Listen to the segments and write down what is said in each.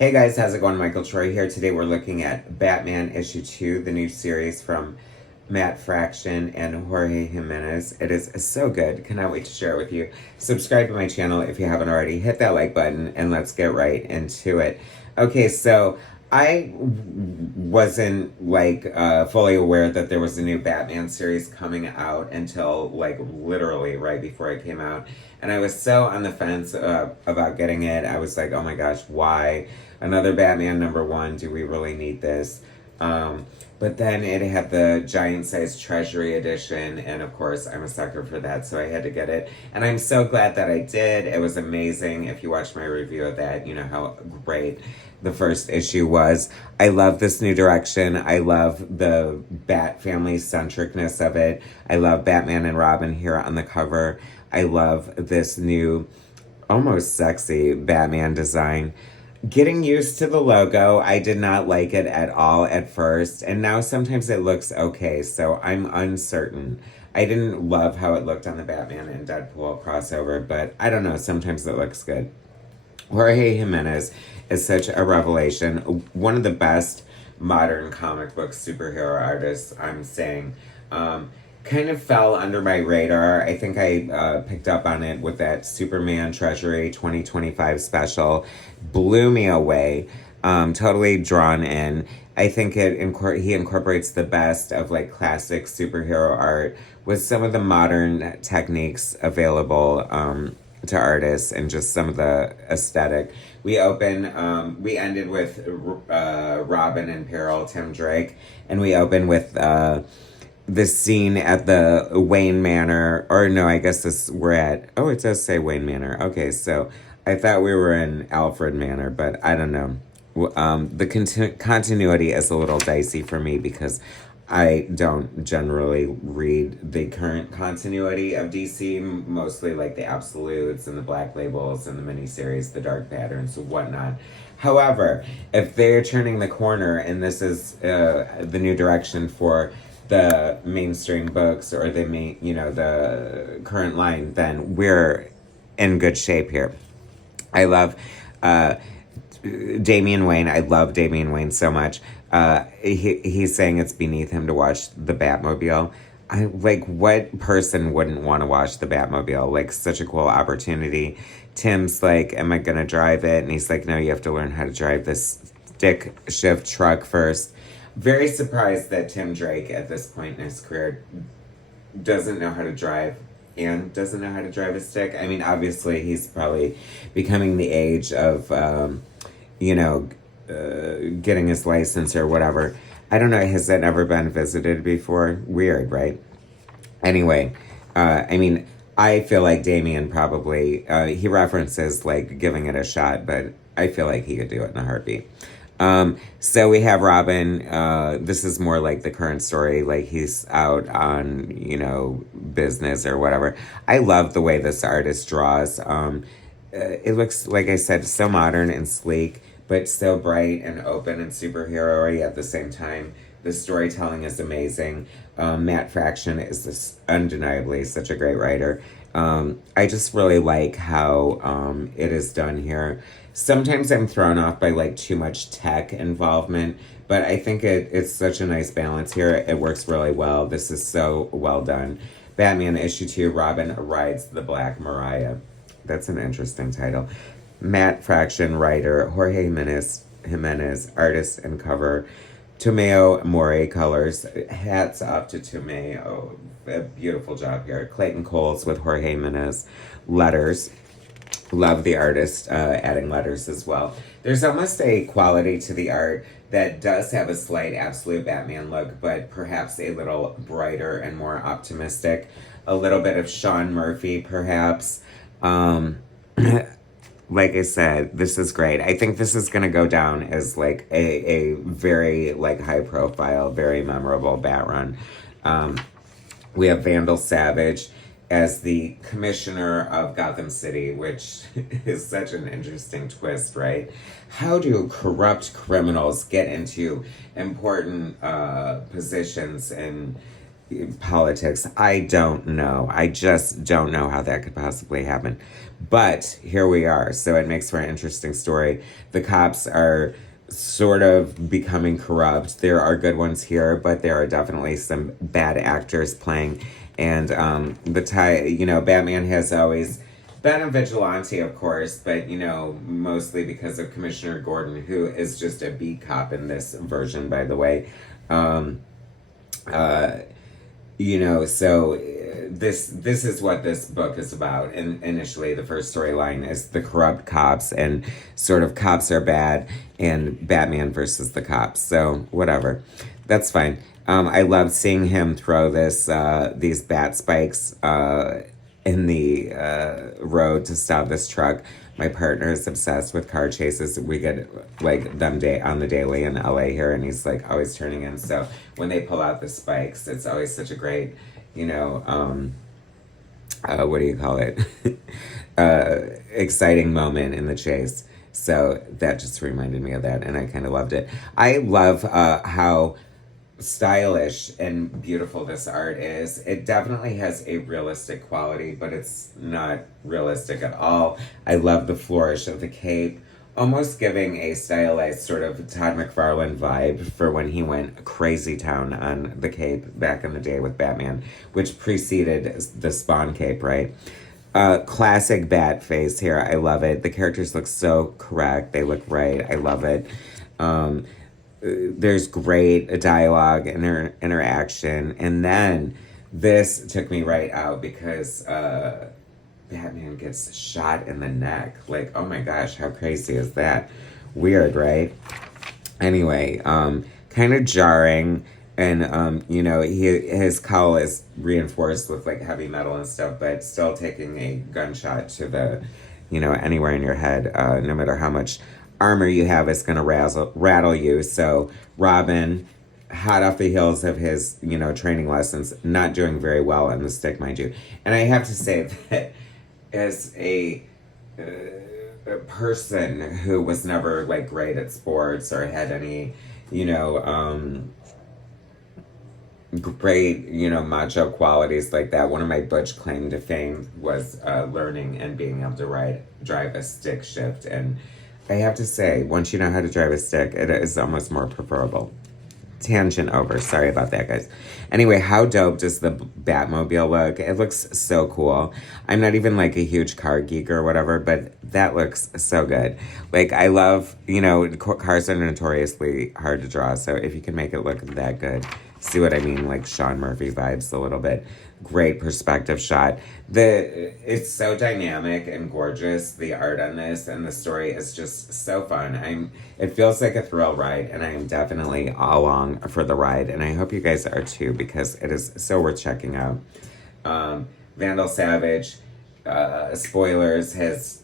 Hey guys, how's it going? Michael Troy here. Today we're looking at Batman issue 2, the new series from Matt Fraction and Jorge Jimenez. It is so good. Cannot wait to share it with you. Subscribe to my channel if you haven't already. Hit that like button and let's get right into it. Okay, so I wasn't fully aware that there was a new Batman series coming out until like literally right before it came out. And I was so on the fence about getting it. I was like, oh my gosh, why? Another Batman #1. Do we really need this? But then it had the giant size treasury edition, and of course, I'm a sucker for that, so I had to get it. And I'm so glad that I did. It was amazing. If you watched my review of that, you know how great the first issue was. I love this new direction. I love the Bat family centricness of it. I love Batman and Robin here on the cover. I love this new, almost sexy Batman design. Getting used to the logo, I did not like it at all at first, and now sometimes it looks okay, so I'm uncertain. I didn't love how it looked on the Batman and Deadpool crossover, but I don't know, sometimes it looks good. Jorge Jimenez is such a revelation. One of the best modern comic book superhero artists, I'm saying. Kind of fell under my radar. I think I picked up on it with that Superman Treasury 2025 special. Blew me away. Totally drawn in. I think he incorporates the best of like classic superhero art with some of the modern techniques available to artists and just some of the aesthetic. We ended with Robin in peril, Tim Drake, and we open with this scene at the Wayne Manor, or no, I guess we're at, oh, it does say Wayne Manor. Okay, so I thought we were in Alfred Manor, but I don't know. The continuity is a little dicey for me because I don't generally read the current continuity of DC, mostly like the Absolutes and the Black Labels and the miniseries, the Dark Patterns and whatnot. However, if they're turning the corner and this is the new direction for the mainstream books or the current line, then we're in good shape here. I love Damian Wayne. I love Damian Wayne so much. He's saying it's beneath him to watch the Batmobile. What person wouldn't want to watch the Batmobile? Like, such a cool opportunity. Tim's like, am I gonna drive it? And he's like, no, you have to learn how to drive this stick shift truck first. Very surprised that Tim Drake at this point in his career doesn't know how to drive and doesn't know how to drive a stick. I mean, obviously he's probably becoming the age of, getting his license or whatever. I don't know, has that ever been visited before? Weird, right? Anyway, I feel like Damien probably, he references like giving it a shot, but I feel like he could do it in a heartbeat. So we have Robin. This is more like the current story. Like he's out on, business or whatever. I love the way this artist draws. It looks, like I said, so modern and sleek, but so bright and open and superhero-y at the same time. The storytelling is amazing. Matt Fraction is undeniably such a great writer. I just really like how it is done here. Sometimes I'm thrown off by like too much tech involvement, but I think it's such a nice balance here. It works really well. This is so well done. Batman issue 2, Robin rides the Black Mariah. That's an interesting title. Matt Fraction, writer. Jorge Jimenez, artist and cover. Tomeo Morey colors. Hats off to Tomeo. A beautiful job here. Clayton Coles with Jorge Jimenez. Letters. Love the artist adding letters as well. There's almost a quality to the art that does have a slight absolute Batman look, but perhaps a little brighter and more optimistic. A little bit of Sean Murphy, perhaps. Like I said, this is great. I think this is going to go down as like a very like high profile, very memorable Bat run. We have Vandal Savage as the commissioner of Gotham City, which is such an interesting twist, right? How do corrupt criminals get into important positions and politics. I don't know. I just don't know how that could possibly happen. But here we are. So it makes for an interesting story. The cops are sort of becoming corrupt. There are good ones here, but there are definitely some bad actors playing. And Batman has always been a vigilante, of course, but mostly because of Commissioner Gordon, who is just a beat cop in this version, by the way. So this is what this book is about. And initially, the first storyline is the corrupt cops, and sort of cops are bad, and Batman versus the cops. So whatever, that's fine. I love seeing him throw these bat spikes in the road to stop this truck. My partner is obsessed with car chases. We get them on the daily in LA here, and he's always turning in. So when they pull out the spikes, it's always such a great, what do you call it? Exciting moment in the chase. So that just reminded me of that, and I kind of loved it. I love how stylish and beautiful this art is. It definitely has a realistic quality, but it's not realistic at all. I love the flourish of the cape, almost giving a stylized sort of Todd McFarlane vibe for when he went crazy town on the cape back in the day with Batman, which preceded the Spawn cape, right? Classic bat face here. I love it. The characters look so correct. They look right. I love it. There's great dialogue and interaction. And then this took me right out because Batman gets shot in the neck. Oh my gosh, how crazy is that? Weird, right? Anyway, kind of jarring. And, his cowl is reinforced with heavy metal and stuff, but still taking a gunshot to the, anywhere in your head, no matter how much armor you have, is going to rattle you. So Robin, hot off the heels of his, training lessons, not doing very well on the stick, mind you. And I have to say that as a person who was never great at sports or had any, great, macho qualities like that, one of my butch claim to fame was learning and being able to drive a stick shift. And I have to say, once you know how to drive a stick, it is almost more preferable. Tangent over. Sorry about that, guys. Anyway, how dope does the Batmobile look? It looks so cool. I'm not even a huge car geek or whatever, but that looks so good. I love, cars are notoriously hard to draw, so if you can make it look that good, see what I mean? Sean Murphy vibes a little bit. Great perspective shot. It's so dynamic and gorgeous, the art on this, and the story is just so fun. It feels like a thrill ride, and I am definitely all along for the ride, and I hope you guys are too, because it is so worth checking out. Vandal Savage, spoilers, has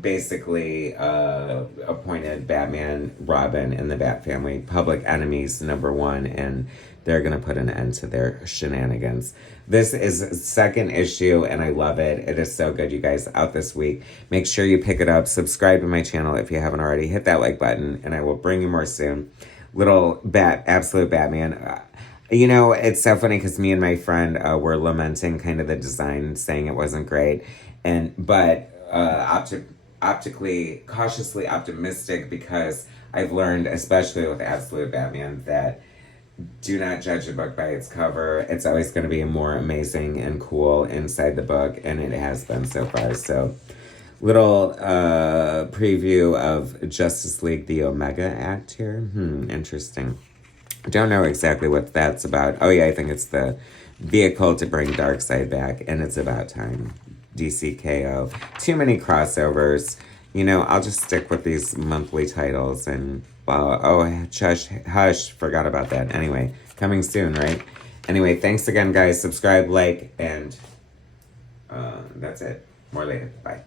basically appointed Batman, Robin, and the Bat family public enemies #1, and they're going to put an end to their shenanigans. This is second issue, and I love it. It is so good, you guys, out this week. Make sure you pick it up. Subscribe to my channel if you haven't already. Hit that like button, and I will bring you more soon. Little Absolute Batman. It's so funny because me and my friend were lamenting kind of the design, saying it wasn't great. But optically, cautiously optimistic, because I've learned, especially with Absolute Batman, that do not judge a book by its cover. It's always going to be more amazing and cool inside the book, and it has been so far. So, little preview of Justice League, the Omega Act here. Interesting. Don't know exactly what that's about. Oh yeah, I think it's the vehicle to bring Darkseid back, and it's about time. DCKO. Too many crossovers. I'll just stick with these monthly titles and... hush, forgot about that. Anyway, coming soon, right? Anyway, thanks again, guys. Subscribe, like, and that's it. More later. Bye.